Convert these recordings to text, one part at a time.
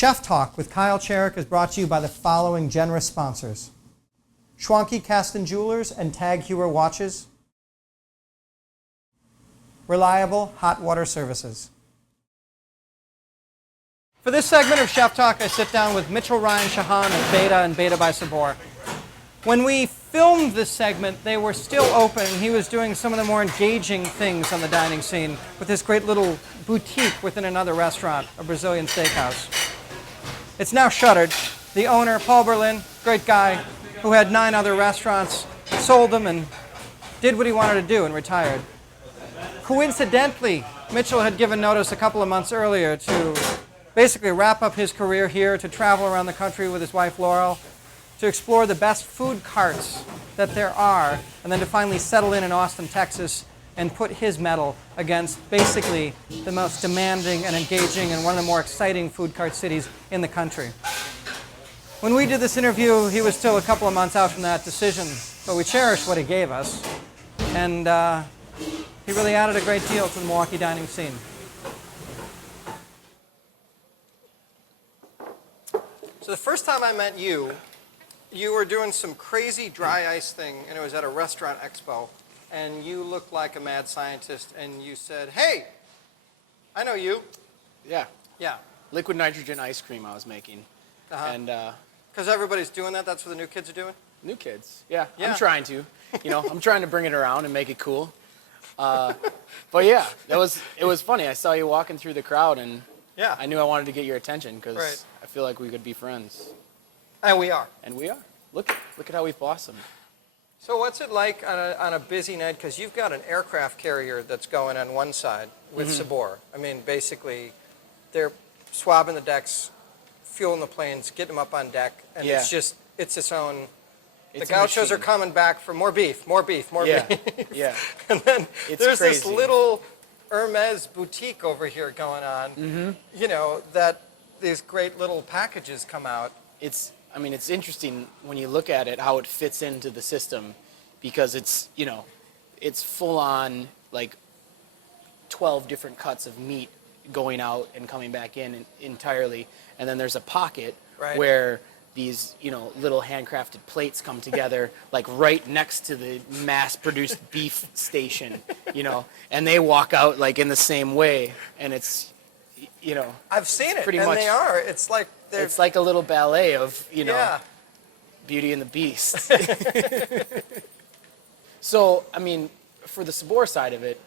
Chef Talk with Kyle Cherek is brought to you by the following generous sponsors: Schwanke Caston Jewelers and Tag Heuer Watches, Reliable Hot Water Services. For this segment of Chef Talk, I sit down with Mitchell Ciohon of Beta and Beta by Sabor. When we filmed this segment, they were still open. He was doing some of the more engaging things on the dining scene with this great little boutique within another restaurant, a Brazilian steakhouse. It's now shuttered. The owner, Paul Berlin, great guy, who had 9 other restaurants, sold them and did what he wanted to do and retired. Coincidentally, Mitchell had given notice a couple of months earlier to basically wrap up his career here, to travel around the country with his wife Laurel, to explore the best food carts that there are, and then to finally settle in Austin, Texas, and put his mettle against basically the most demanding and engaging and one of the more exciting food cart cities in the country. When we did this interview, he was still a couple of months out from that decision, but we cherished what he gave us, and he really added a great deal to the Milwaukee dining scene. So the first time I met you, you were doing some crazy dry ice thing, and it was at a restaurant expo, and you looked like a mad scientist, and you said, "Hey, I know you." Yeah. Yeah. Liquid nitrogen ice cream I was making. And because everybody's doing that, that's what the new kids are doing? new kids. Yeah, Yeah. I'm trying to. I'm trying to bring it around and make it cool. But yeah, it was funny. I saw you walking through the crowd, and Yeah. I knew I wanted to get your attention because Right. I feel like we could be friends. And we are. And we are. Look at how we've blossomed. So what's it like on a busy night? Because you've got an aircraft carrier that's going on one side with Sabor. I mean, basically, they're swabbing the decks, fueling the planes, getting them up on deck, and Yeah. it's its own. It's The a gauchos are machine. coming back for more beef, more beef, more Yeah, beef. yeah. And then It's there's this crazy. little Hermes boutique over here going on, that these great little packages come out. It's interesting when you look at it how it fits into the system, because it's full on like 12 different cuts of meat going out and coming back in entirely, and then there's a pocket Right. where these little handcrafted plates come together like right next to the mass-produced beef station, and they walk out like in the same way, and it's I've seen it, pretty and much- they are. It's like they're. it's like a little ballet of Yeah. Beauty and the Beast. So, for the Sabor side of it,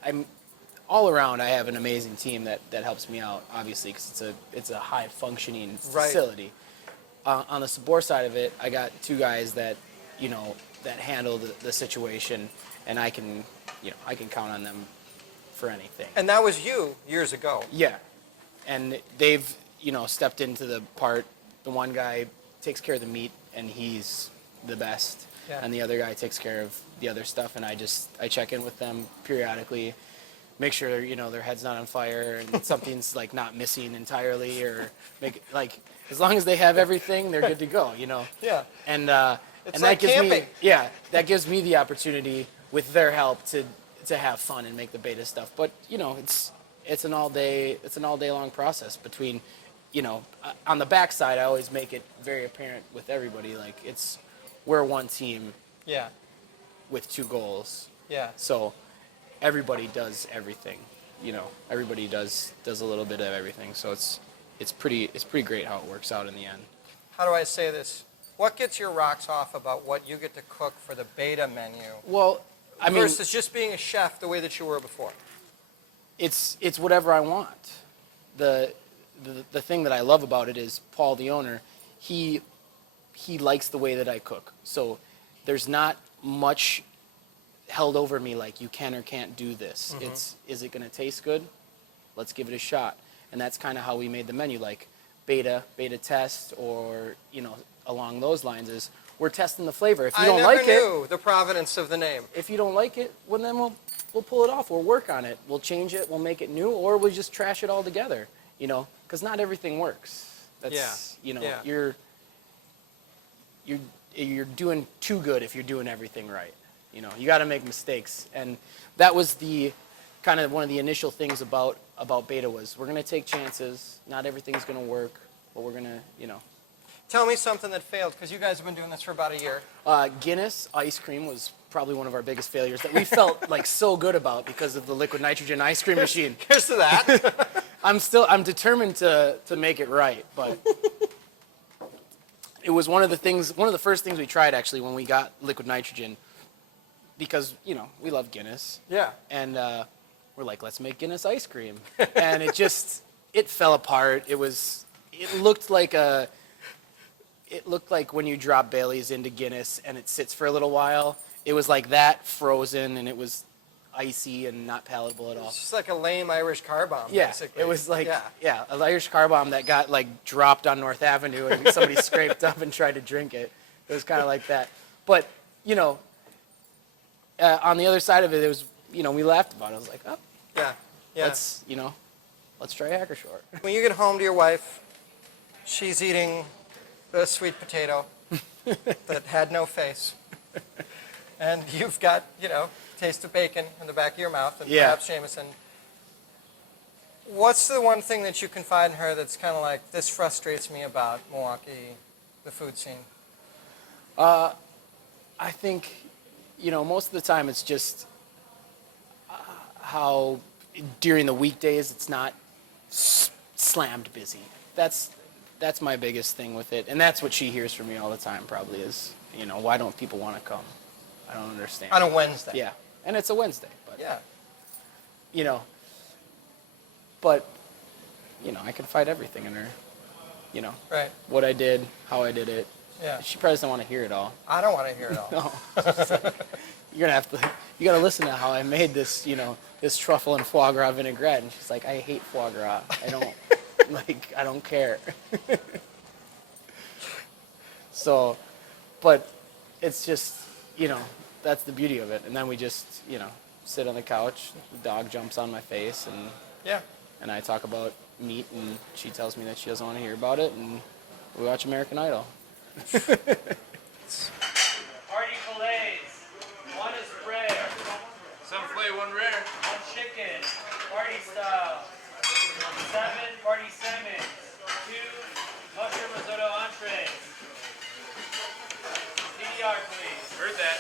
all around I have an amazing team that helps me out, obviously, because it's a high functioning Right. facility. On the Sabor side of it, I got 2 guys that that handle the situation, and I can count on them for anything. And that was you years ago. Yeah, and they've stepped into the part. The one guy takes care of the meat, and he's the best. Yeah. And the other guy takes care of the other stuff, and I check in with them periodically, make sure their head's not on fire and something's like not missing entirely, or as long as they have everything, they're good to go. Yeah. And It's and like that gives camping. that gives me the opportunity with their help to have fun and make the beta stuff. But it's an all day long process between on the backside. I always make it very apparent with everybody, like we're one team Yeah. with 2 goals. Yeah. So everybody does everything. Everybody does a little bit of everything. So it's pretty great how it works out in the end. How do I say this? What gets your rocks off about what you get to cook for the beta menu Well, versus just being a chef the way that you were before? it's whatever I want. The thing that I love about it is Paul, the owner, he likes the way that I cook. So there's not much held over me like you can or can't do this. Is it going to taste good? Let's give it a shot. And that's kind of how we made the menu, like beta test, or along those lines, is we're testing the flavor. If you don't like it, I never knew the provenance of the name. if you don't like it, well, then we'll pull it off. We'll work on it. We'll change it. We'll make it new, or we'll just trash it all together. Because not everything works. That's Yeah. you're doing too good if you're doing everything right. You got to make mistakes, and that was the kind of one of the initial things about beta was we're going to take chances. Not everything's going to work. but we're gonna, you know. Tell me something that failed, because you guys have been doing this for about a year. Guinness ice cream was probably one of our biggest failures that we felt like so good about because of the liquid nitrogen ice cream machine. Here's to that. I'm determined to make it right, but it was one of the first things we tried actually when we got liquid nitrogen, because, you know, we love Guinness. Yeah. And we're like, let's make Guinness ice cream. And it fell apart. It looked like when you drop Bailey's into Guinness and it sits for a little while. It was like that, frozen, and it was icy and not palatable at all. It's just like a lame Irish car bomb, Yeah, basically. it was like, an Irish car bomb that got like dropped on North Avenue and somebody scraped up and tried to drink it. It was kind of like that. But, you know, on the other side of it, it was, you know, we laughed about it. I was like, oh, Yeah. let's try Ackershore. When you get home to your wife, she's eating the sweet potato that had no face. And you've got, you know, taste of bacon in the back of your mouth, and perhaps Jameson. What's the one thing that you confide in her that's kind of like, this frustrates me about Milwaukee, the food scene? I think, you know, most of the time it's just how during the weekdays it's not slammed busy. That's my biggest thing with it, and that's what she hears from me all the time. Probably is, you know, why don't people want to come? I don't understand. On a Wednesday. Yeah, and it's a Wednesday, but Yeah. you know, but you know, I can fight everything in her. You know, Right. what I did, how I did it. Yeah. She probably doesn't want to hear it all. I don't want to hear it all. No. You gotta listen to how I made this, you know, this truffle and foie gras vinaigrette. And she's like, I hate foie gras. I don't care. So, but it's just, you know, that's the beauty of it. And then we just, you know, sit on the couch, the dog jumps on my face, Yeah. and I talk about meat, and she tells me that she doesn't want to hear about it, and we watch American Idol. Party fillets. One is rare. Some fillet, one rare. One chicken. Party style. 7 party salmon. 2 mushroom risotto entrees. PDR, please. Heard that.